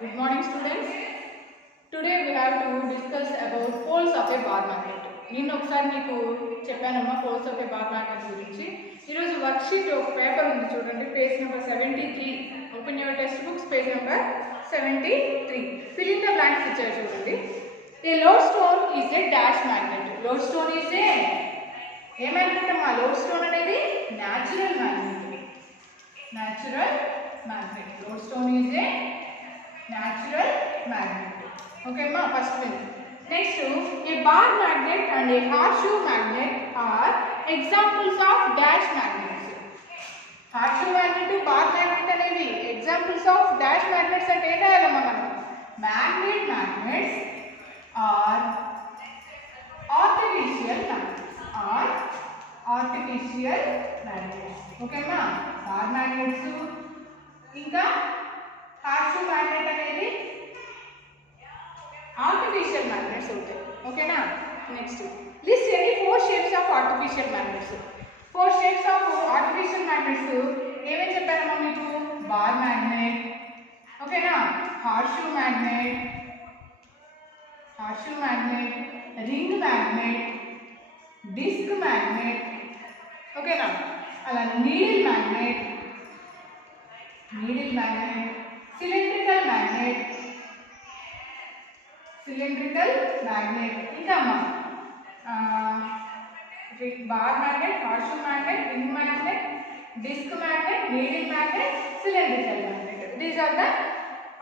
Good morning, students. Today we have to discuss about poles of a bar magnet. నేను ఒకసారి మీకు చెప్పానమ్మా poles of a bar magnet గురించి. ఈరోజు worksheet ఒక పేపర్ ఉంది చూడండి, page number 73. Open your textbooks, page number 73. Fill in the blanks ఇచ్చారు చూడండి. A lodestone is a dash magnet. Lodestone is a magnet అమ్మా? Lodestone అనేది natural magnet. Natural magnet. Lodestone is a natural magnet. Okay ma, first one. Next, a bar magnet and a horseshoe magnet are examples of dash magnets. Horseshoe magnet, bar magnet అనేవి examples of dash magnets అంటే ఏంటి అయ్యాలమ్మా మనం? Magnet magnets are artificial magnets. Are artificial magnets. Okay ma, bar magnets ఇంకా horseshoe magnet అనేది artificial magnets అవుతాయి. ఓకేనా? Next, list any 4 shapes of artificial magnets. 4 shapes of artificial magnets ఏమేమి చెప్పారమ్మా మీకు? బార్ మ్యాగ్నెట్, ఓకేనా, horseshoe magnet, ring magnet, disc magnet, ఓకేనా, అలానే నీడిల్ మ్యాగ్నెట్, cylindrical magnet, ఇంకా అమ్మా bar magnet, horseshoe magnet, ring magnet, disc magnet, needle magnet, cylindrical magnet. These are the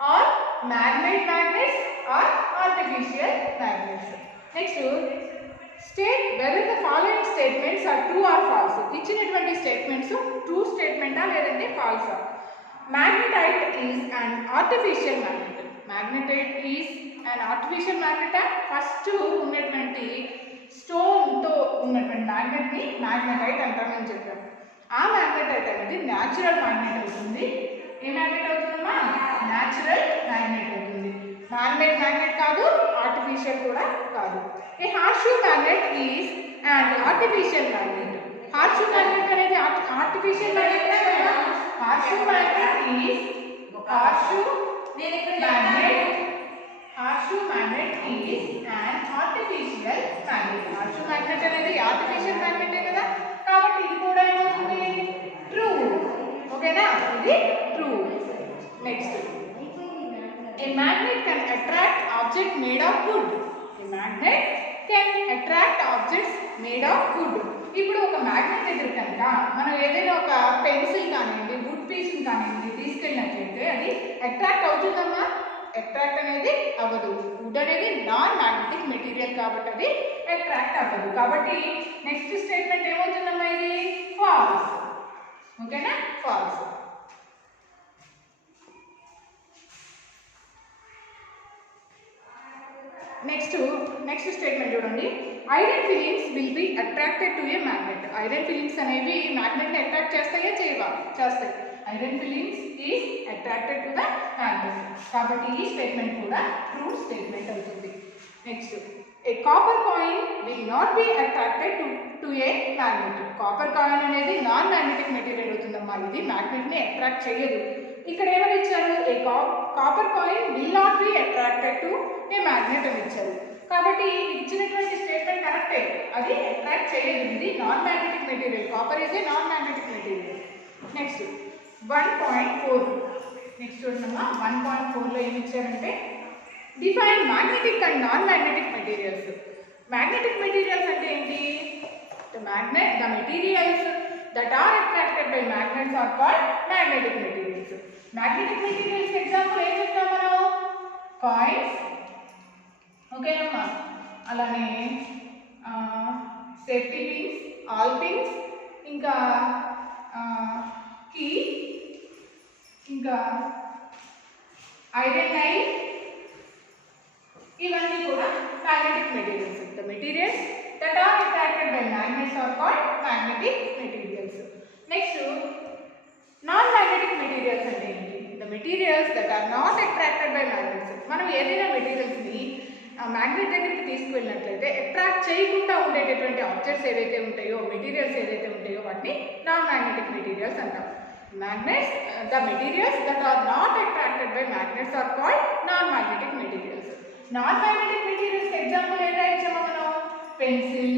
all magnet magnets or artificial magnets. Next, state whether the following statements are true or false. ఇచ్చినటువంటి statements true స్టేట్మెంటా లేదంటే ఫాల్సా? Magnetite is an artificial magnet. Magnetite is an artificial magnet. First ఉన్నటువంటి స్టోన్తో ఉన్నటువంటి మ్యాగ్నెట్ని magnetite అంటామని చెప్పాము. ఆ magnetite అనేది natural magnet అవుతుంది. ఏ magnet అవుతుందమ్మా? న్యాచురల్ మ్యాగ్నెట్ అవుతుంది. మ్యాగ్నెట్ మ్యాగ్నెట్ కాదు, ఆర్టిఫిషియల్ కూడా కాదు. A horseshoe magnet is and artificial magnet. Horseshoe magnet అనేది ఆర్టిఫిషియల్ మ్యాగ్నెట్ కదా. Horseshoe magnet is horseshoe magnet is and artificial magnet. Horseshoe magnet అనేది ఆర్టిఫిషియల్ మ్యాగ్నెటే కదా, కాబట్టి ఇది కూడా ఏమవుతుంది? ట్రూ. ఓకేనా? ఇది true. Next, a magnet can attract object made of wood. A magnet can attract objects made of wood. ఇప్పుడు ఒక మ్యాగ్నెట్ దగ్గర కనుక మనం ఏదైనా ఒక పెన్సిల్ కానివ్వండి, వుడ్ పీస్ని కానివ్వండి తీసుకెళ్ళినట్లయితే అది అట్రాక్ట్ అవుతుందమ్మా? అట్రాక్ట్ అనేది అవ్వదు. వుడ్ అనేది నాన్ మ్యాగ్నెటిక్ మెటీరియల్ కాబట్టి అది అట్రాక్ట్ అవ్వదు. కాబట్టి నెక్స్ట్ స్టేట్మెంట్ ఏమవుతుందమ్మా? ఇది ఫాల్స్. ఓకేనా? ఫాల్స్. నెక్స్ట్ స్టేట్మెంట్ చూడండి. Iron filings will be attracted to a magnet. Iron filings అనేవి మ్యాగ్నెట్ని అట్రాక్ట్ చేస్తాయా చేయవా? చేస్తాయి. Iron filings is attracted to the magnet. కాబట్టి ఈ స్టేట్మెంట్ కూడా ట్రూ స్టేట్మెంట్ అవుతుంది. Next, a copper coin will not be attracted to a magnet. Copper coin అనేది నాన్ మ్యాగ్నెటిక్ మెటీరియల్ అవుతుందమ్మా. ఇది మ్యాగ్నెట్ని అట్రాక్ట్ చేయదు. ఇక్కడ ఏమని ఇచ్చారు? A copper coin will not be attracted to a magnet అని ఇచ్చారు. కాబట్టి ఇచ్చినటువంటి స్టేట్మెంట్ కరెక్టే, అది అట్రాక్ట్ చేయదు. ఇది non magnetic material. Copper is a non magnetic material. Next 1.4. Next చూడమ్మా, 1.4లో ఏమి ఇచ్చారంటే define magnetic and non magnetic materials. Magnetic materials అంటే ఏంటి? The materials that are attracted by magnets are called magnetic materials. Magnetic materials example ఏం చెప్తాం మనం? Coins, okay అమ్మా, అలానే సేఫ్టీ పిన్స్, ఆల్ పిన్స్, ఇంకా కీ, ఇంకా ఐరన్ నైల్, ఇవన్నీ కూడా magnetic materials. The materials that are attracted by magnets are called magnetic materials. Next, non-magnetic materials అంటే ఏంటి? The materials that are not attracted by magnets. మనం ఏదైనా మెటీరియల్స్ని magnet దగ్గరికి తీసుకువెళ్ళినట్లయితే attract చేయకుండా ఉండేటటువంటి ఆబ్జెక్ట్స్ ఏదైతే ఉంటాయో, మెటీరియల్స్ ఏదైతే ఉంటాయో వాటిని నాన్ మ్యాగ్నెటిక్ మెటీరియల్స్ అంటాం. Magnets, the materials that are not attracted by magnets are called non-magnetic materials. Non-magnetic materials example ఏంటో ఇచ్చాము మనం పెన్సిల్,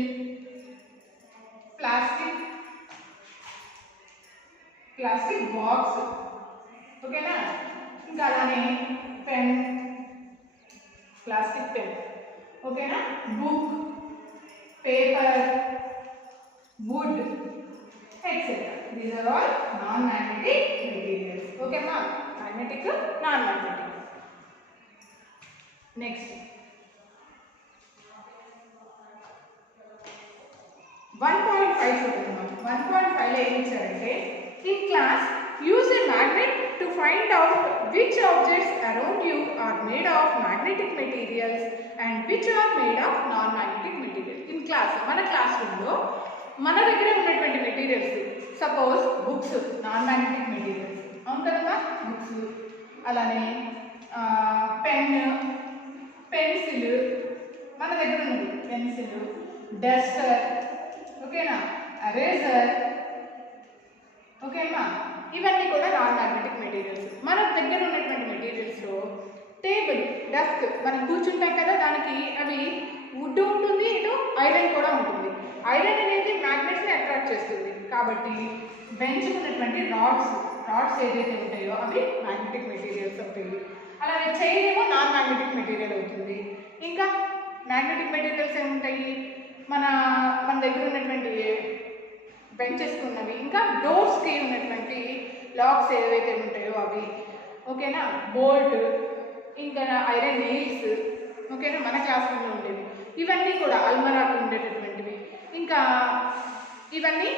ప్లాస్టిక్ బాక్స్, ఓకేనా, ఇంకా అలానే పెన్, ప్లాస్టిక్ పెన్, ఓకేనా, book, paper, wood, etc. These are all non-magnetic materials. Okay, ma? Magnetic, non-magnetic. Next, 1.5 చూడండి. 1.5 లో ఏం ఇచ్చారంటే, in class use a magnet to find out which objects around you are made of magnetic materials and which are made of non-magnetic materials. In class, మన class రూమ్లో మన దగ్గర ఉన్నటువంటి materials, suppose books non magnetic materials అవును కదమ్మా, books, అలానే pen, pencil మన దగ్గర ఉంది, పెన్సిల్, డస్టర్, ఓకేనా, ఎరేజర్, ఓకేనా, ఇవన్నీ కూడా నాన్ మ్యాగ్నెటిక్ మెటీరియల్స్. మన దగ్గర ఉన్నటువంటి మెటీరియల్స్లో టేబుల్, డెస్క్ మనం కూర్చుంటాం కదా, దానికి అవి వుడ్ ఉంటుంది, ఇటు ఐరన్ కూడా ఉంటుంది. ఐరన్ అనేది మ్యాగ్నెట్స్ని అట్రాక్ట్ చేస్తుంది, కాబట్టి బెంచ్ ఉన్నటువంటి రాడ్స్ ఏదైతే ఉంటాయో అవి మ్యాగ్నెటిక్ మెటీరియల్స్ అవుతాయి. అలాగే చైర్ ఏమో నాన్ మ్యాగ్నెటిక్ మెటీరియల్ అవుతుంది. ఇంకా మ్యాగ్నెటిక్ మెటీరియల్స్ ఏముంటాయి, మన దగ్గర ఉన్నటువంటి బెంచెస్కి ఉన్నవి, ఇంకా డోర్స్కి ఉన్నటువంటి లాక్స్ ఏవైతే ఉంటాయో అవి, ఓకేనా, బోల్ట్, ఇంకా ఐరన్ నెయిల్స్, ఓకేనా, మన క్లాస్ రూమ్లో ఉండేవి. ఇవన్నీ కూడా అల్మరాకు ఉండేటటువంటివి, ఇంకా ఇవన్నీ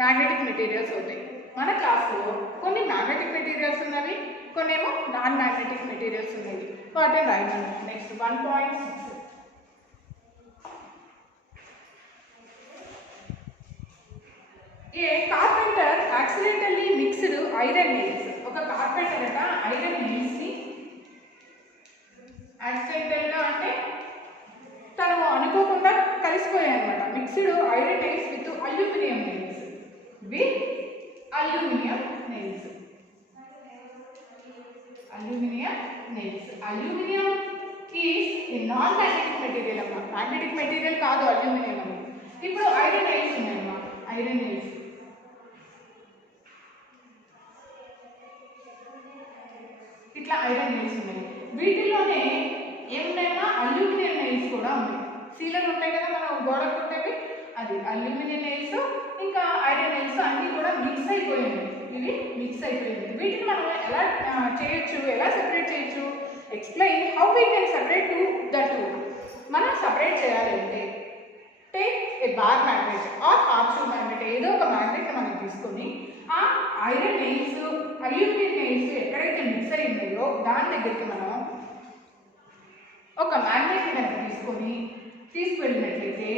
మ్యాగ్నెటిక్ మెటీరియల్స్ అవుతాయి. మన క్లాస్లో కొన్ని మ్యాగ్నెటిక్ మెటీరియల్స్ ఉన్నవి, కొన్నేమో నాన్ మ్యాగ్నెటిక్ మెటీరియల్స్ ఉన్నవి. వాటిని రాయండి. నెక్స్ట్ 1.6, ఏ carpenter accidentally mixed iron nails. ఒక కార్పెంటర్ అట ఐరన్ నెయిల్స్ని యాక్సిడెంటల్గా అంటే తను అనుకోకుండా కలిసిపోయాయి అనమాట. Mixed iron nails with aluminium nails, aluminium is a non magnetic material అమ్మా, మ్యాగ్నెటిక్ మెటీరియల్ కాదు అల్యూమినియం అని. ఇప్పుడు ఐరన్ నెయిల్స్ ఉన్నాయమ్మా, ఐరన్ నెయిల్స్, ఇట్లా ఐరన్ నెయిల్స్ ఉన్నాయి. వీటిలోనే ఏమున్నాయమ్మా, అల్యూమినియం నెయిల్స్ కూడా ఉన్నాయి. సీలర్ ఉంటాయి కదా మనం గోడకు కొట్టేవి, అది అల్యూమినియం నెయిల్స్, ఇంకా ఐరన్ నెయిల్స్ అన్నీ కూడా మిక్స్ అయిపోయింది. ఇవి మిక్స్ అయిపోయింది. వీటిని మనం ఎలా చేయొచ్చు, ఎలా సెపరేట్ చేయొచ్చు? Explain how we can separate to the two. మనం సపరేట్ చేయాలి అంటే take a bar magnet or horseshoe magnet, ఏదో ఒక మ్యాగ్నెట్ మనం తీసుకొని ఆ ఐరన్ నెయిల్స్, అల్యూమినియం నెయిల్స్ ఎక్కడైతే మిక్స్ అయి ఉన్నాయో దాని దగ్గరికి మనం ఒక మ్యాగ్నెట్ని కనుక తీసుకువెళ్ళినట్లయితే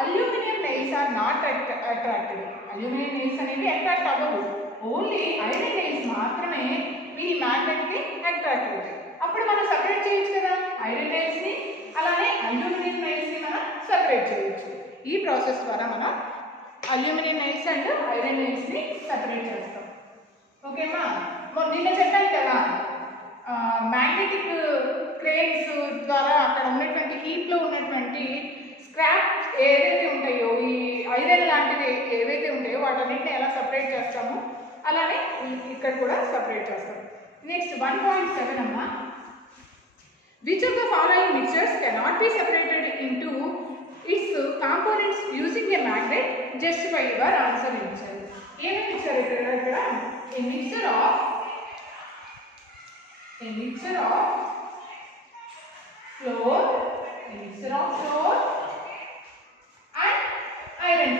aluminium nails are not attracted. Aluminium nails అనేవి అట్రాక్ట్ అవ్వవు, ఓన్లీ ఐరన్ నెయిల్స్ మాత్రమే ఈ మ్యాగ్నెట్కి అట్రాక్ట్ అవుతాయి. అప్పుడు మనం సపరేట్ చేయొచ్చు కదా ఐరన్ నెయిల్స్ని, అలానే అల్యూమినియం నెయిల్స్ని మనం సపరేట్ చేయొచ్చు. ఈ ప్రాసెస్ ద్వారా మనం అల్యూమినియం నెయిల్స్ అండ్ ఐరన్ నెయిల్స్ని సపరేట్ చేస్తాం. ఓకేమా? నిన్న చెప్పాను కదా మ్యాగ్నెటిక్ క్రేన్స్ ద్వారా అక్కడ ఉన్నటువంటి హీట్లో ఉన్నటువంటి స్క్రాప్ ఏవైతే ఉంటాయో, ఈ ఐరన్ లాంటివి ఏవైతే ఉంటాయో వాటన్నిటిని ఎలా సపరేట్ చేస్తామో అలానే ఇక్కడ కూడా సపరేట్ చేస్తాం. నెక్స్ట్ 1.7 అమ్మా, which of the following mixtures cannot be separated into its components using a magnet, justify your answer ఇచ్చారు. ఏమేమి ఇచ్చారు ఇక్కడ? A mixture of flour and iron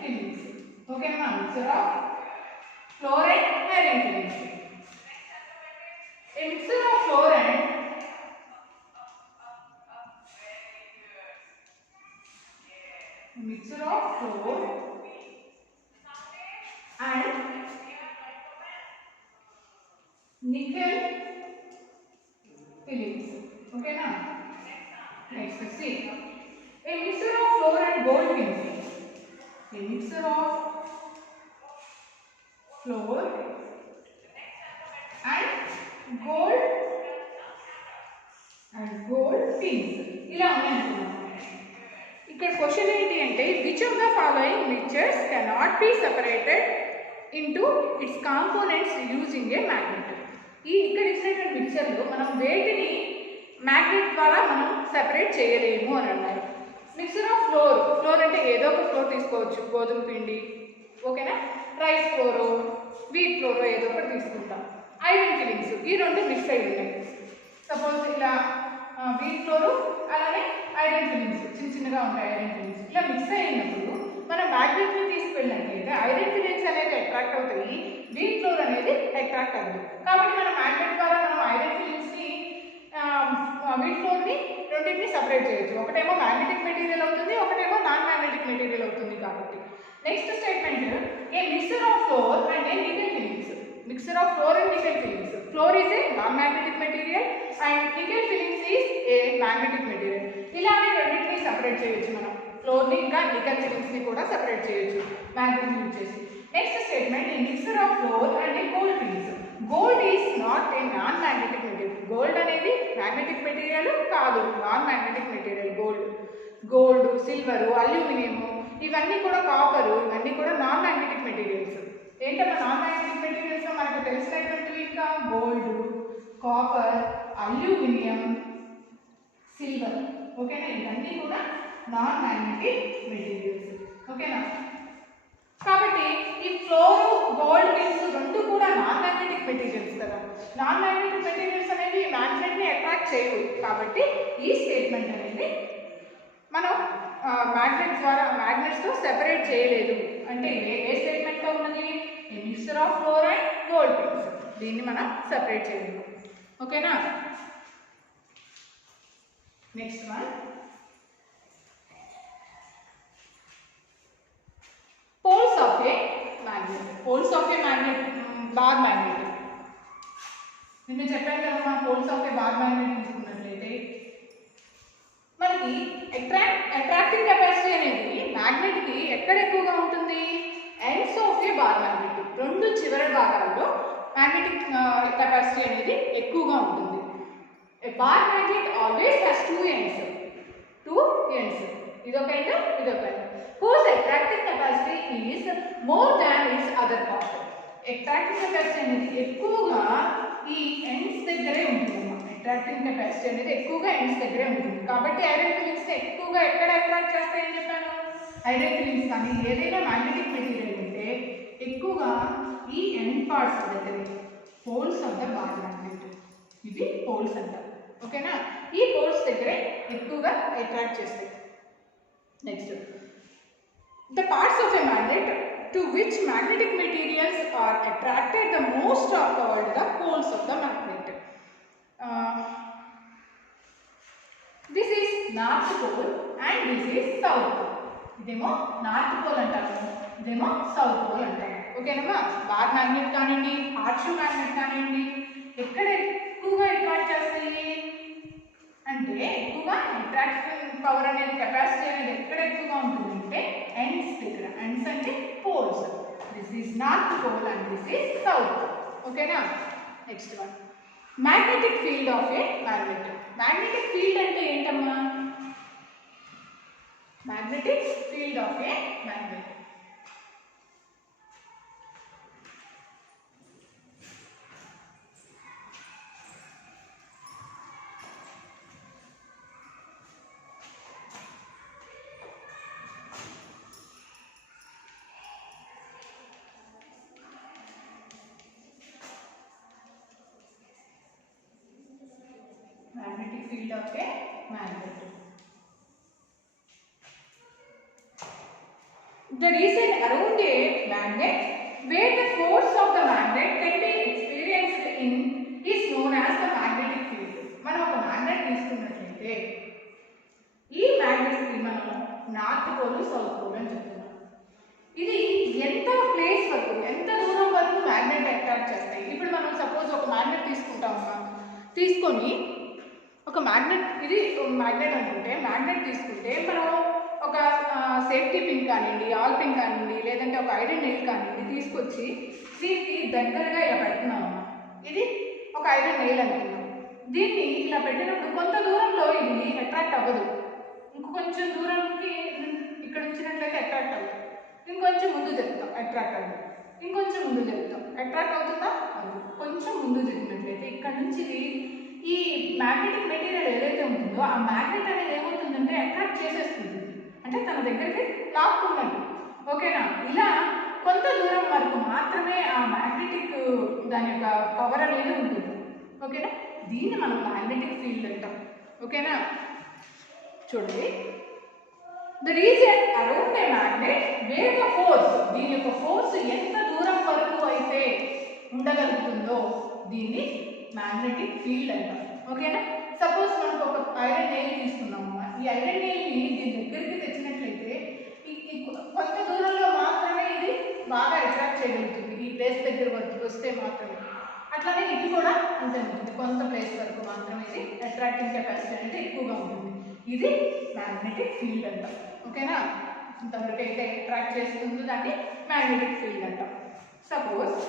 fillings. Okay ma, mixture of flour and iron fillings. A mixture of flour and nickel fillings. Okay na? Next see. A mixture of flour and gold fillings. A mixture of flour and gold teens ఇలా ఉన్నాయనుకున్నాం. ఇక్కడ question ఏంటి అంటే which of the following mixtures cannot be separated into its components using a magnet. ఇక్కడ ఇచ్చినటువంటి మిక్చర్లో మనం వేటిని magnet ద్వారా మనం సెపరేట్ చేయలేము అని అన్నారు. మిక్చర్ ఆఫ్ ఫ్లోర్ అంటే ఏదో ఒక ఫ్లోర్ తీసుకోవచ్చు, గోధుమ పిండి, ఓకేనా, రైస్ ఫ్లోరు, వీట్ ఫ్లోరు ఏదో ఒకటి తీసుకుంటాం. ఐరన్ ఫిల్లింగ్స్ ఈ రెండు మిక్స్ అయి ఉన్నాయి. సపోజ్ ఇలా వీట్ ఫ్లోరు అలానే ఐరన్ ఫిల్లింగ్స్ చిన్నగా ఉంటాయి. ఐరన్ ఫిల్లింగ్స్ ఇలా మిక్స్ అయినప్పుడు మనం మ్యాగ్నెట్ని తీసుకెళ్ళినట్లయితే ఐరన్ ఫిల్లింగ్స్ అనేది అట్రాక్ట్ అవుతాయి, వీట్ ఫ్లోర్ అనేది అట్రాక్ట్ అవ్వదు. కాబట్టి మనం మ్యాగ్నెట్ ద్వారా మనం ఐరన్ ఫిల్లింగ్స్ని వీట్ ఫ్లోర్ని రెండింటిని సపరేట్ చేయొచ్చు. ఒకటేమో మ్యాగ్నెటిక్ మెటీరియల్ అవుతుంది, ఒకటేమో నాన్ మ్యాగ్నెటిక్ మెటీరియల్ అవుతుంది. కాబట్టి next statement A mixer of floor and A nickel fillings. Mixer of floor and nickel fillings. Floor is a non magnetic material and nickel fillings is a magnetic material. ఇలానే రెండింటిని separate చేయొచ్చు మనం. ఫ్లోర్ని ఇంకా nickel ఫిల్లింగ్స్ని కూడా separate చేయొచ్చు magnet use చేసి. Next statement A mixer of floor and A gold fillings. Gold is not a non magnetic material. Gold అనేది magnetic material కాదు, non magnetic material. Gold, silver, aluminium ఇవన్నీ కూడా, కాపరు ఇవన్నీ కూడా నాన్ మ్యాగ్నెటిక్ మెటీరియల్స్. ఏంటంటే non magnetic materials మనకు తెలిసినటువంటివి ఇంకా gold, copper, aluminium, silver, ఓకేనా, ఇవన్నీ కూడా నాన్ మ్యాగ్నెటిక్ మెటీరియల్స్. ఓకేనా, కాబట్టి ఈ ఫ్లోర్, గోల్డ్, టిన్స్ రెండు కూడా నాన్ మ్యాగ్నెటిక్ మెటీరియల్స్ కదా. నాన్ మ్యాగ్నెటిక్ మెటీరియల్స్ అనేవి మ్యాగ్నెట్ని అట్రాక్ట్ చేయవు. కాబట్టి ఈ స్టేట్మెంట్ అనేది మనం మ్యాగ్నెట్స్తో సెపరేట్ చేయలేదు అంటే ఏ స్టేట్మెంట్లో ఉన్నది? ఏ mixture of floor and gold tins. దీన్ని మనం సెపరేట్ చేయలేదు. ఓకేనా, next one poles of a magnet. Poles of a magnet, bar magnet. నిన్న చెప్పాను కదా మనం poles of a bar magnet తీసుకున్నట్లయితే మనకి అట్రాక్టింగ్ కెపాసిటీ అనేది మ్యాగ్నెట్కి ఎక్కడ ఎక్కువగా ఉంటుంది? Ends of a bar magnet, రెండు చివరి భాగాల్లో మ్యాగ్నెటిక్ కెపాసిటీ అనేది ఎక్కువగా ఉంటుంది. A bar magnet always has two ends. ఇదొక ఎండ్, ఇదొక end. whose attracting capacity is more than its other part. Attracting capacity అనేది ఎక్కువగా ఈ ఎండ్స్ దగ్గరే ఉంటుంది. అట్రాక్టింగ్ కెపాసిటీ అనేది ఎక్కువగా ఎండ్స్ దగ్గరే ఉంటుంది. కాబట్టి ఐరన్ ఫిల్లింగ్స్ ఎక్కువగా ఎక్కడ అట్రాక్ట్ చేస్తాయని చెప్పాను? ఐరన్ ఫిల్లింగ్స్ కానీ ఏదైనా మ్యాగ్నెటిక్ మెటీరియల్ ఉంటే ఎక్కువగా ఈ ఎండ్ పార్ట్స్ దగ్గర, poles of the bar magnet, ఇవి పోల్స్ అంటారు. ఓకేనా, ఈ పోల్స్ దగ్గరే ఎక్కువగా అట్రాక్ట్ చేస్తాయి. Next the parts of a magnet to which magnetic materials are attracted the most are called the poles of the magnet. This is north pole and this is south pole. ఇదేమో north pole అంటారు, ఇదేమో south pole అంటారు. ఓకేనమ్మా, bar magnet కానివ్వండి, horseshoe magnet కానివ్వండి, ఎక్కడ ఎక్కువగా attract చేస్తాయి అంటే ఎక్కువగా అట్రాక్షన్ పవర్ అనేది, కెపాసిటీ అనేది ఎక్కడ ఎక్కువగా ఉంటుంది అంటే ఎండ్స్ దగ్గర. ఎండ్స్ అంటే poles. This is north pole and this is south pole. ఓకేనా, next one magnetic field of a magnet. Magnetic field అంటే ఏంటమ్మా? Magnetic field of a magnet field of a magnet. The reason around a magnet where the force of the magnet can be experienced in is known as the magnetic field. మనం ఒక magnet తీసుకున్నట్లయితే ఈ magnet కి మనం north pole, south pole అని చెప్తున్నాం. ఇది ఎంత ప్లేస్ వరకు, ఎంత దూరం వరకు మ్యాగ్నెట్ అట్రాక్ట్ చేస్తాయి. ఇప్పుడు మనం సపోజ్ ఒక మ్యాగ్నెట్ తీసుకుంటామా, తీసుకొని ఒక మ్యాగ్నెట్, ఇది మ్యాగ్నెట్ అనుకుంటే మ్యాగ్నెట్ తీసుకుంటే మనం ఒక సేఫ్టీ పిన్ కానివ్వండి, ఆల్ పిన్ కానివ్వండి, లేదంటే ఒక ఐరన్ నెయిల్ కానివ్వండి తీసుకొచ్చి దీనికి దగ్గరగా ఇలా పెడుతున్నామమ్మా. ఇది ఒక ఐరన్ నెయిల్ అనుకున్నాం. దీన్ని ఇలా పెట్టినప్పుడు కొంత దూరంలో ఇది అట్రాక్ట్ అవ్వదు. ఇంకొంచెం దూరంకి ఇక్కడ ఉంచినట్లయితే అట్రాక్ట్ అవ్వదు. ఇంకొంచెం ముందు జరుగుతాం అట్రాక్ట్ అవ్వదు. ఇంకొంచెం ముందు జరుగుతాం అట్రాక్ట్ అవుతుందా? అవ్వదు. కొంచెం ముందు జరిగినట్లయితే ఇక్కడ నుంచి ఈ మ్యాగ్నెటిక్ మెటీరియల్ ఏదైతే ఉంటుందో ఆ మ్యాగ్నెట్ అనేది ఏమవుతుందంటే అట్రాక్ట్ చేసేస్తుంది. అంటే తన దగ్గరికి లాక్కున్నట్టు. ఓకేనా? ఇలా కొంత దూరం వరకు మాత్రమే ఆ మ్యాగ్నెటిక్ దాని యొక్క పవర్ అనేది ఉంటుంది. ఓకేనా? దీన్ని మనం మ్యాగ్నెటిక్ ఫీల్డ్ అంటాం. ఓకేనా? చూడండి, the region around a magnet where the force, దీని యొక్క ఫోర్స్ ఎంత దూరం వరకు అయితే ఉండగలుగుతుందో దీన్ని మ్యాగ్నెటిక్ ఫీల్డ్ అంటాం. ఓకేనా? సపోజ్ మనకు ఒక ఐరన్ నెయిల్ తీసుకున్నాము. ఈ ఐరన్ నెయిల్ని దీని దగ్గరికి తెచ్చినట్లయితే కొంత దూరంలో మాత్రమే ఇది బాగా అట్రాక్ట్ చేయగలుగుతుంది. ఈ ప్లేస్ దగ్గర వరకు వస్తే మాత్రమే. అట్లానే ఇది కూడా అంతే ఉంటుంది. కొంత ప్లేస్ వరకు మాత్రమే ఇది అట్రాక్టింగ్ కెపాసిటీ అనేది ఎక్కువగా ఉంటుంది. ఇది మ్యాగ్నెటిక్ ఫీల్డ్ అంటాం. ఓకేనా? ఇంతవరకు అయితే అట్రాక్ట్ చేస్తుందో దాన్ని మ్యాగ్నెటిక్ ఫీల్డ్ అంటాం. సపోజ్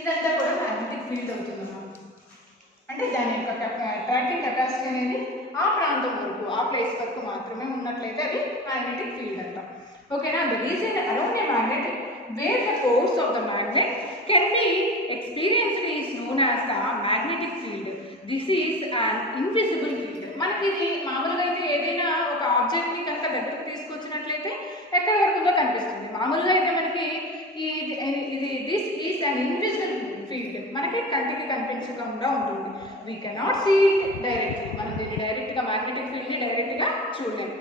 ఇదంతా కూడా మ్యాగ్నెటిక్ ఫీల్డ్ అవుతుందన్నమాట. అంటే దాని యొక్క అట్రాక్టింగ్ కెపాసిటీ అనేది ఆ ప్రాంతం వరకు, ఆ ప్లేస్ వరకు మాత్రమే ఉన్నట్లయితే అది మ్యాగ్నెటిక్ ఫీల్డ్ అంటాం. ఓకేనా? The region around a magnet where the force of the magnet can be experienced is known as the magnetic field. This is an invisible field. మనకి ఇది మామూలుగా అయితే ఏదైనా ఒక ఆబ్జెక్ట్ని కనుక దగ్గరకు తీసుకొచ్చినట్లయితే ఎక్కడ వరకు ఉందో కనిపిస్తుంది. మామూలుగా అయితే మనకి this is an invisible field, మనకి కంటికి కనిపించకుండా ఉంటుంది. We cannot see it directly. మనం దీన్ని డైరెక్ట్గా మ్యాగ్నెటిక్ ఫీల్డ్ని డైరెక్ట్గా చూడలేము.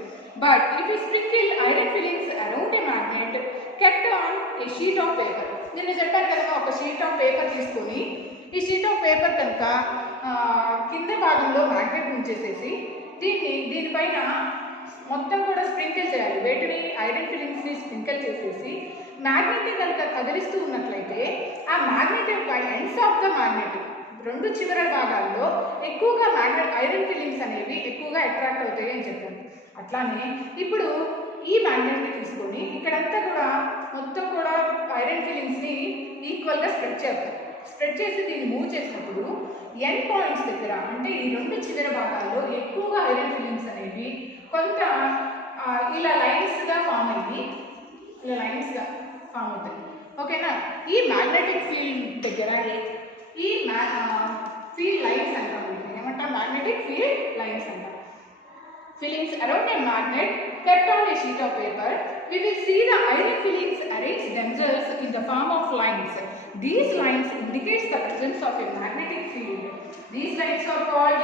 But if you sprinkle iron filings around a magnet kept on a sheet of paper. నేను చెప్పాను కదా, ఒక షీట్ ఆఫ్ పేపర్ తీసుకొని ఈ షీట్ ఆఫ్ పేపర్ కనుక కింద భాగంలో మ్యాగ్నెట్ ఉంచేసేసి దీనిపైన మొత్తం కూడా స్ప్రింకిల్ చేయాలి. వేటిని? ఐరన్ ఫిలింగ్స్ని స్ప్రింకిల్ చేసేసి మ్యాగ్నెట్ని కనుక కదిలిస్తూ ఉన్నట్లయితే ఆ మ్యాగ్నెట్ యొక్క ఎండ్స్ ఆఫ్ ద మ్యాగ్నెట్, రెండు చివర భాగాల్లో ఎక్కువగా ఐరన్ ఫిలింగ్స్ అనేవి ఎక్కువగా అట్రాక్ట్ అవుతాయి అని చెప్పాను. అట్లానే ఇప్పుడు ఈ మ్యాగ్నెట్ని తీసుకొని ఇక్కడంతా కూడా మొత్తం కూడా ఐరన్ ఫిలింగ్స్ని ఈక్వల్గా స్ప్రెడ్ చేస్తాం. స్ప్రెడ్ చేసి దీన్ని మూవ్ చేసినప్పుడు ఎండ్ పాయింట్స్ దగ్గర, అంటే ఈ రెండు చివర భాగాల్లో ఎక్కువగా ఐరన్ ఫిలింగ్స్ అనేవి కొంత ఇలా లైన్స్గా ఫామ్ అయ్యి ఫామ్ అవుతాయి. ఓకేనా? ఈ మ్యాగ్నెటిక్ ఫీల్డ్ దగ్గర ఈ ఫీల్డ్ లైన్స్ అంటాం. ఏమంటాం? మ్యాగ్నెటిక్ ఫీల్డ్ లైన్స్ అంటాం. Fillings around a magnet kept on a sheet of paper, we will see the iron fillings arrange themselves in the form of lines. These lines indicates the presence of a magnetic field. These lines are called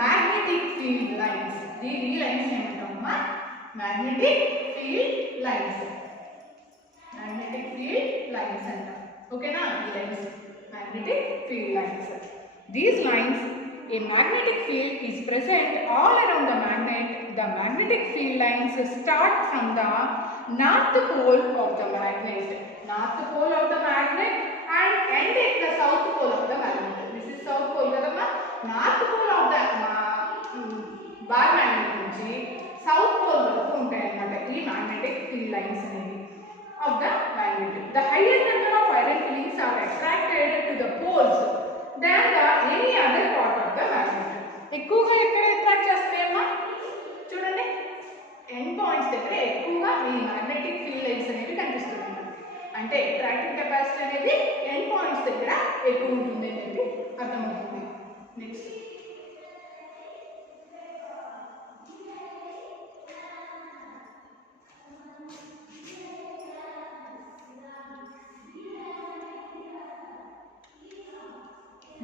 magnetic field lines. These lines are magnetic field lines. Magnetic field lines. Okay na? These lines magnetic field lines. These lines, a magnetic field is present all around the magnet. The magnetic field lines start from the north pole of the magnet. North pole of the magnet and end at the south pole of the magnet. This is south pole kadama. North pole of the bar magnet nunchi south pole varaku untayi annamata ee magnetic field lines అనేవి of the magnet. The higher number of iron fillings are attracted to the poles than any other part of the magnet. ఎక్కువగా ఎక్కడ attract చేస్తాయమ్మా? చూడండి, end points దగ్గర ఎక్కువగా ఈ magnetic field lines అనేవి కనిపిస్తున్నాయి. అంటే అట్రాక్టింగ్ కెపాసిటీ అనేది ఎండ్ పాయింట్స్ దగ్గర ఎక్కువ ఉంటుంది అనేది అర్థమవుతుంది. Next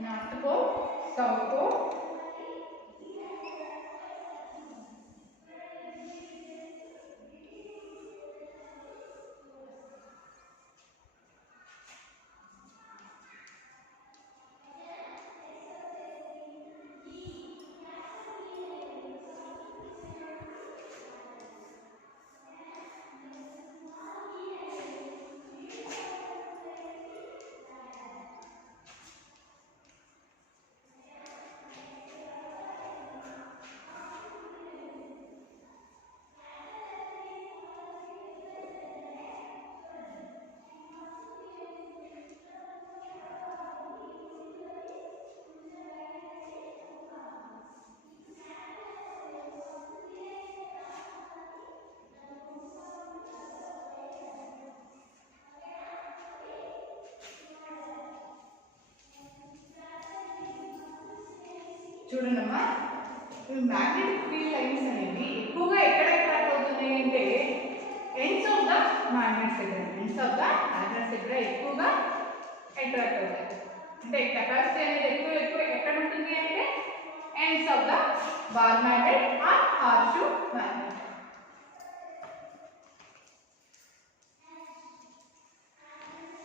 north pole, south pole, చూడండమ్మా, ఈ మ్యాగ్నెటిక్ ఫీల్డ్ లైన్స్ అనేవి ఎక్కువగా ఎక్కడ అట్రాక్ట్ అవుతున్నాయి అంటే ఎండ్స్ ఆఫ్ ద మ్యాగ్నెట్స్ దగ్గర ఎక్కువగా అట్రాక్ట్ అవుతాయి. అంటే కెపాసిటీ అనేది ఎక్కువ ఎక్కడ ఉంటుంది అంటే ends of the bar magnet or horseshoe magnet.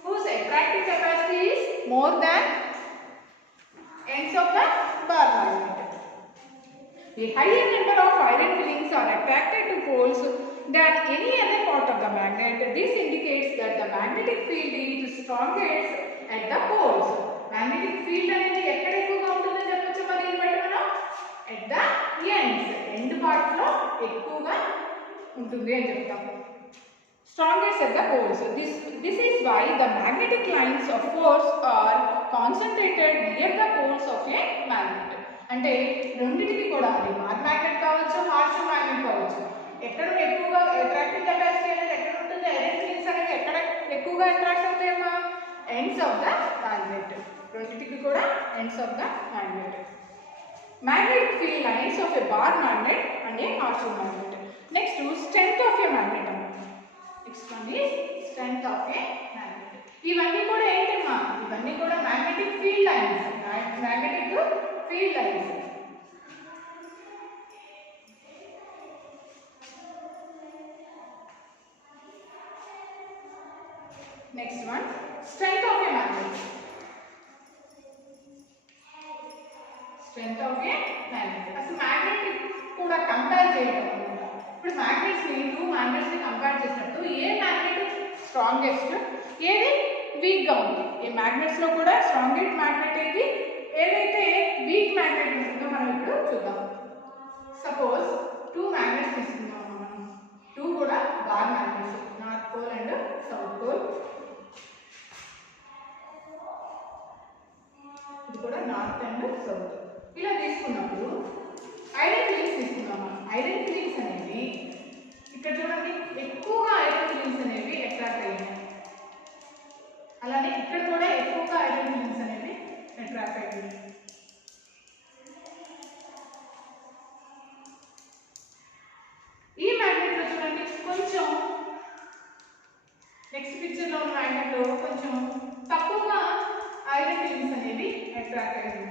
Whose attractive capacity is more than ends of the bar magnet. A higher number of iron filings are attracted to poles than any other part of the magnet. This indicates that the magnetic field is strongest at the poles. Magnetic field అనేది ఎక్కడ ఎక్కువగా ఉంటుందని చెప్పొచ్చు మరి ఇది బట్టి మనం at the ends, end part లో ఎక్కువగా ఉంటుంది అని చెప్తాము. Strongest at the poles. This is why the magnetic lines of force are concentrated near the poles of a magnet. అంటే రెండింటికి కూడా అది బార్ మ్యాగ్నెట్ కావచ్చు, హార్షూ మ్యాగ్నెట్ కావచ్చు, ఎక్కడ ఎక్కువగా అట్రాక్టివ్ కెపాసిటీ అనేది ఎక్కడ ఉంటుంది, ఐరన్ ఫిలింగ్స్ అనేది ఎక్కడ ఎక్కువగా అట్రాక్ట్ అవుతాయమ్మా, ఎండ్స్ ఆఫ్ ద మ్యాగ్నెట్. రెండింటికి కూడా ends of the magnet. Magnetic field lines of a bar magnet and a horseshoe magnet. Next strength of a magnet. Next one is strength of a magnet. ఇవన్నీ కూడా ఏంటమ్మా, ఇవన్నీ కూడా magnetic field lines. Magnetic field lines. Next one strength of a magnet. Strength of a magnet. అసలు magnet కూడా compare చేయడం. ఇప్పుడు magnets ని, టూ మ్యాగ్నెట్స్ ని కంపేర్ చేసినట్టు ఏ మ్యాగ్నెట్ స్ట్రాంగెస్ట్, ఏది వీక్ గా ఉంది. ఈ మ్యాగ్నెట్స్ లో కూడా స్ట్రాంగెస్ట్ మ్యాగ్నెట్ ఏది, ఏదైతే వీక్ మ్యాగ్నెట్ ఉంటుందో మనం ఇప్పుడు చూద్దాం. సపోజ్ టూ మ్యాగ్నెట్స్ తీసుకుందాం మనం. టూ కూడా bar magnets, north pole and south pole. ఇది కూడా నార్త్ అండ్ సౌత్. ఇలా తీసుకున్నప్పుడు ఐరన్ ఫిలింగ్స్ తీసుకున్నాము. ఐరన్ ఫిలింగ్స్ అనేవి ఇక్కడ చూడండి, ఎక్కువగా ఐరన్ ఫిలింగ్స్ అనేవి అట్రాక్ట్ అయ్యాయి. అలానే ఇక్కడ కూడా ఎక్కువగా ఐరన్ ఫిలింగ్స్ అనేవి అట్రాక్ట్ అయ్యాయి. ఈ మ్యాగ్నెట్ లో చూడండి, కొంచెం నెక్స్ట్ పిక్చర్ లో ఉన్న మ్యాగ్నెట్ లో కొంచెం తక్కువగా ఐరన్ ఫిలింగ్స్ అనేవి అట్రాక్ట్ అయ్యాయి.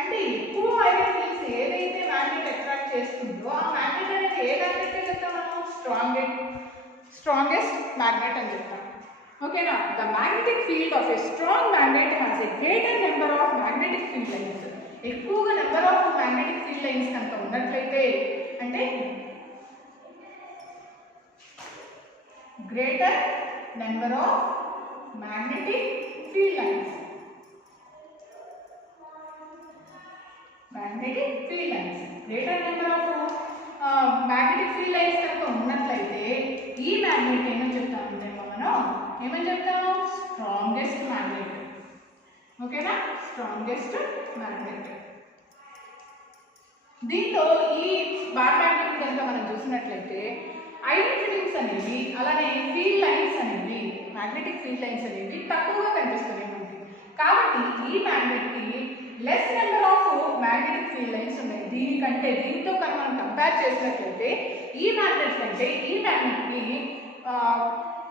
అంటే ఎక్కువ ఐరన్ ఫిలింగ్స్ ఏదైతే మ్యాగ్నెట్ అట్రాక్ట్ చేస్తుందో ఆ మ్యాగ్నెట్ అనేది ఏ మ్యాగ్నెట్ చెప్తాం మనం, స్ట్రాంగెస్ట్ మ్యాగ్నెట్ అని చెప్తాం. ఓకేనా. The magnetic field of a strong magnet has a greater number of magnetic field lines. ఎక్కువగా number of magnetic field lines కనుక ఉన్నట్లయితే, అంటే greater number of magnetic field lines. magnetic field lines, greater number of magnetic field lines కనుక ఉన్నట్లయితే ఈ magnet ఏమని చెప్తామంటే మనం ఏమని చెప్తాము, స్ట్రాంగెస్ట్ మ్యాగ్నెట్. ఓకేనా, స్ట్రాంగెస్ట్ మ్యాగ్నెట్. దీంతో ఈ బార్ మ్యాగ్నెట్ కనుక మనం చూసినట్లయితే ఐరన్ ఫిలింగ్స్ అనేవి, అలానే ఫీల్డ్ లైన్స్ అనేవి, మ్యాగ్నెటిక్ ఫీల్డ్ లైన్స్ అనేవి తక్కువగా కనిపిస్తున్నాయి మనకి. కాబట్టి ఈ మ్యాగ్నెట్ కి less number of magnetic field lines ఉన్నాయి. దీంతో కనుక మనం కంపేర్ చేసినట్లయితే ఈ మ్యాగ్నెట్ కంటే ఈ మ్యాగ్నెట్ కి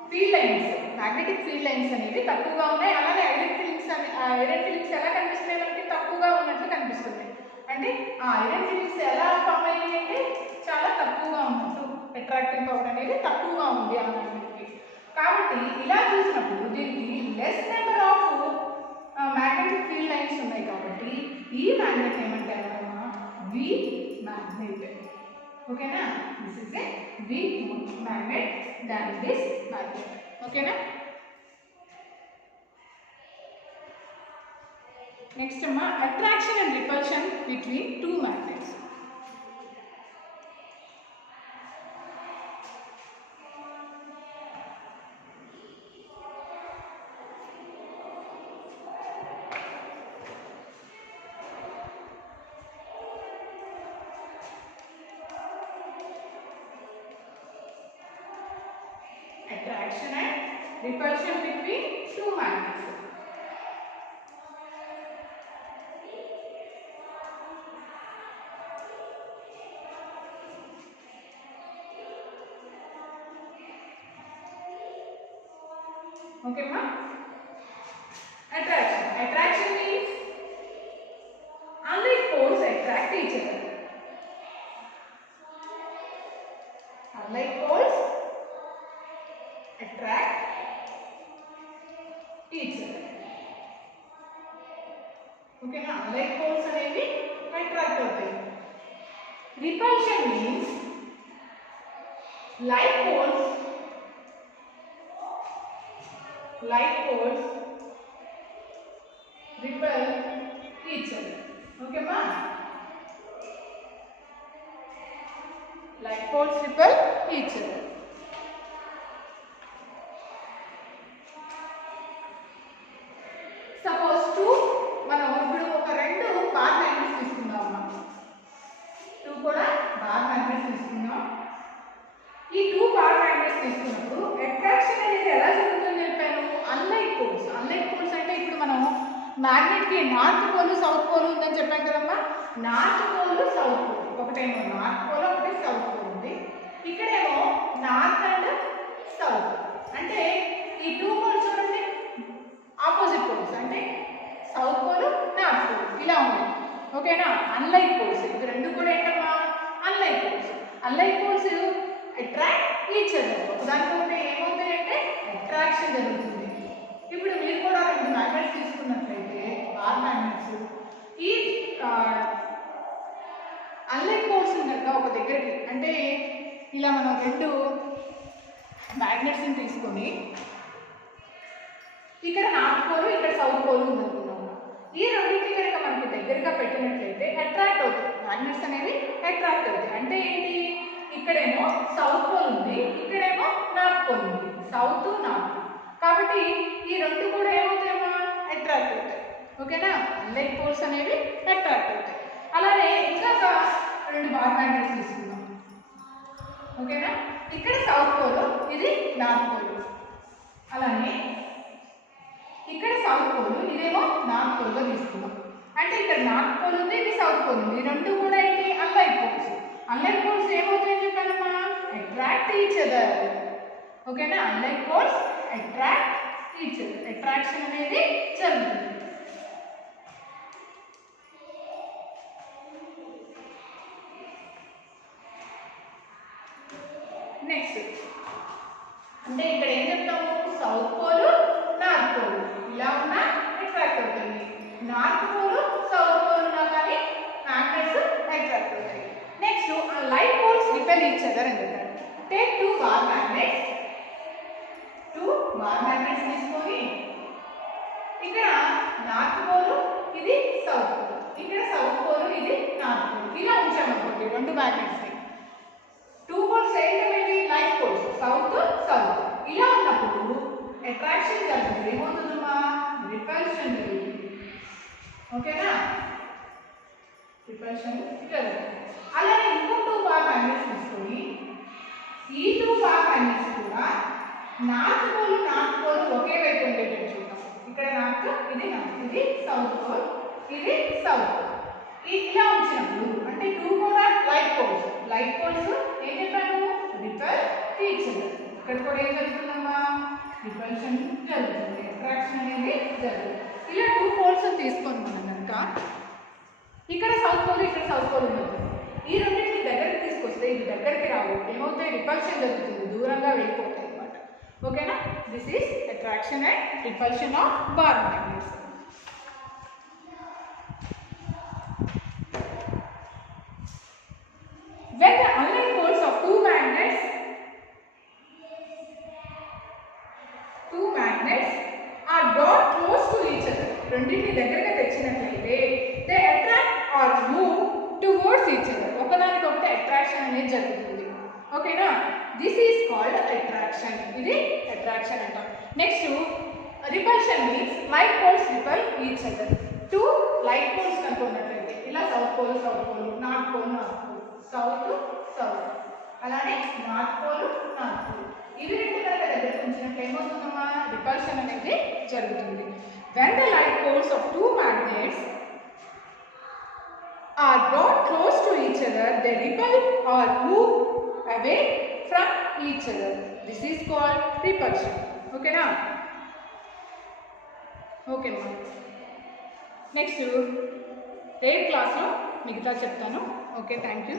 field lines, magnetic field lines అనేవి తక్కువగా ఉన్నాయి. అలానే ఐరన్ ఫిలింగ్స్ ఎలా కనిపిస్తున్నాయి మనకి, తక్కువగా ఉన్నట్లు కనిపిస్తుంది. అంటే ఆ ఐరన్ ఫిలింగ్స్ ఎలా ఫామ్ అయ్యాయి అంటే చాలా తక్కువగా ఉన్నట్టు, అట్రాక్టింగ్ పవర్ అనేది తక్కువగా ఉంది ఆ మ్యాగ్నెట్కి. కాబట్టి ఇలా చూసినప్పుడు దీనికి less number of magnetic field lines ఉన్నాయి. కాబట్టి ఈ మ్యాగ్నెట్ ఏమంటారు, వీక్ మ్యాగ్నెట్. ఓకేనా, this is a weak magnet than this magnet. ఓకేనా. నెక్స్ట్ అమ్మా, attraction and repulsion between two magnets. Attraction and repulsion between two magnets. ఓకేమ్మా. Attraction, attraction means unlike poles attract each other. Unlike poles attract each other. Okay na, unlike poles అనేవి attract అవుతాయి. Repulsion means like poles repel each other. Okay ma, like poles repel each other. Suppose two మనం ఇప్పుడు ఒక రెండు bar magnets తీసుకుందాం అమ్మా. Two కూడా bar magnets తీసుకుందాం. ఈ టూ బార్ మ్యాగ్నెట్స్ తీసుకున్నప్పుడు అట్రాక్షన్ అనేది ఎలా జరుగుతుందని చెప్పాను. అన్లైక్ పోల్స్, అన్లైక్ పోల్స్ అంటే ఇప్పుడు మనం మ్యాగ్నెట్ కి నార్త్ పోల్ సౌత్ పోల్ ఉందని చెప్పాం కదమ్మా. నార్త్ పోల్ సౌత్ పోల్, ఒకటేమో నార్త్ పోల్ ఒకటి సౌత్ పోల్ ఉంది. ఇక్కడేమో నార్త్ అండ్ సౌత్. అంటే ఈ టూ పోల్స్ చూడండి ఆపోజిట్ పోల్స్, అంటే సౌత్ పోల్ నార్త్ పోల్ ఇలా ఉన్నాయి. ఓకేనా, అన్లైక్ పోల్స్. ఇది రెండు కూడా ఏంటమ్మా unlike poles. Unlike poles attract each other. ఒకదానికొకటి ఏమవుతాయంటే అట్రాక్షన్ జరుగుతుంది. ఇప్పుడు మీరు కూడా రెండు మ్యాగ్నెట్స్ తీసుకున్నట్లయితే బార్ మ్యాగ్నెట్స్, ఈ అన్లైక్ పోల్స్ కనుక ఒక దగ్గరికి, అంటే ఇలా మనం రెండు మ్యాగ్నెట్స్ని తీసుకొని ఇక్కడ నార్త్ పోల్ ఇక్కడ సౌత్ పోల్ ఉందనుకున్నాము. ఈ రెండింటిని కనుక మనకి దగ్గరగా పెట్టినట్లయితే అట్రాక్ట్ అవుతాయి. మ్యాగ్నెట్స్ అనేవి అట్రాక్ట్ అవుతాయి. అంటే ఏంటి, ఇక్కడేమో సౌత్ పోల్ ఉంది, ఇక్కడేమో నార్త్ పోల్ ఉంది, సౌత్ నార్త్. కాబట్టి ఈ రెండు కూడా ఏమవుతాయమ్మా అట్రాక్ట్ అవుతాయి. ఓకేనా, అన్లైక్ పోల్స్ అనేవి అట్రాక్ట్ అవుతాయి. అలానే ఇంకా రెండు బార్ మ్యాగ్నెట్స్ తీసుకుందాం. ఓకేనా, ఇక్కడ సౌత్ పోల్, ఇది నార్త్ పోల్. అలానే ఇక్కడ సౌత్ పోల్, ఇదేమో నార్త్ పోల్గా తీసుకుందాం. అంటే ఇక్కడ నార్త్ పోల్ ఉంది, ఇది సౌత్ పోల్ ఉంది. ఈ రెండు కూడా ఏంటి అన్లైక్ పోల్స్. అన్లైక్ పోల్స్ ఏమవుతాయని చెప్పానమ్మా అట్రాక్ట్ ఈచ్ అదర్. ఓకేనా, unlike poles attract each other. Attraction అనేది జరుగుతుంది. నెక్స్ట్ అంటే ఇక్కడ ఏం చెప్తాము, సౌత్ పోల్ నార్త్ పోల్ ఇలా ఉన్నా అట్రాక్ట్ అవుతుంది. నార్త్ పోల్ సౌత్ పోల్ ఉన్నా కానీ మ్యాగ్నెట్స్ అట్రాక్ట్ అవుతాయి. Next like poles repel each other అని చెప్పారు. టేక్ టూ బార్ మ్యాగ్నెట్స్ తీసుకొని ఇక్కడ నార్త్ పోల్, ఇది సౌత్ పోల్, ఇక్కడ సౌత్ పోల్, ఇది నార్త్ పోల్ ఇలా ఉంచామనుకోండి రెండు మ్యాగ్నెట్స్ ని. టూ పోల్స్ ఏంటంటే లైక్ పోల్స్, సౌత్ సౌత్ ఇలా ఉన్నప్పుడు అట్రాక్షన్ జరుగుతుంది. ఏమవుతుందమ్మా రిపల్షన్ జరుగుతుంది. ఓకేనా, రిపల్షన్ జరుగుతుంది. అలానే ఇంకో టూ బార్ మ్యాగ్నెట్స్ తీసుకొని ఈ టూ బార్ మ్యాగ్నెట్స్ కూడా నార్త్ పోల్ ఒకే వైపు ఉండేటట్టు చూద్దాం. ఇక్కడ నార్త్, ఇది నార్త్, ఇది సౌత్ పోల్, ఇది సౌత్ పోల్ ఇలా ఉంచినప్పుడు అంటే టూ కూడా లైక్ పోల్స్. లైక్ పోల్స్ ఏం చెప్పాను రిపెల్ ఈచ్ అదర్. ఇక్కడ కూడా ఏం జరుగుతుందమ్మా రిపల్షన్ జరుగుతుంది, అట్రాక్షన్ అనేది జరుగుతుంది. ఇలా టూ పోల్స్ తీసుకొని మనం కనుక ఇక్కడ సౌత్ పోల్ ఇక్కడ సౌత్ పోల్ ఉంటుంది. ఈ రెండింటిని దగ్గరికి తీసుకొస్తే ఇది దగ్గరికి రావు, ఏమవుతాయి రిపల్షన్ జరుగుతుంది, దూరంగా వెళ్ళిపోతాయి అన్నమాట. ఓకేనా, this is attraction and repulsion of bar magnets. When the unlike poles of two magnets are brought close to each other, రెండింటిని దగ్గరగా తెచ్చినట్లయితే they attract or move towards each other. ఒకదానికొకటి అట్రాక్షన్ అనేది జరుగుతుంది. ఓకేనా, దిస్ ఈస్ కాల్డ్ అట్రాక్షన్. ఇది attraction అంటాం. Next repulsion means like poles repel each other. Two like poles కనుక్కున్నట్లయితే ఇలా south pole north pole south south, అలానే నార్త్ పోల్ నార్త్ పోల్ ఇవి రెండు కనుక దగ్గర ఉంచినట్టు ఏమవుతుందమ్మా రిపల్షన్ అనేది జరుగుతుంది. When the like poles of two magnets are brought close to each other, they repel or move away from each other. This is called repulsion. Okay na? Okay అమ్మా. Next 8th క్లాస్లో మిగతా చెప్తాను. Okay, thank you.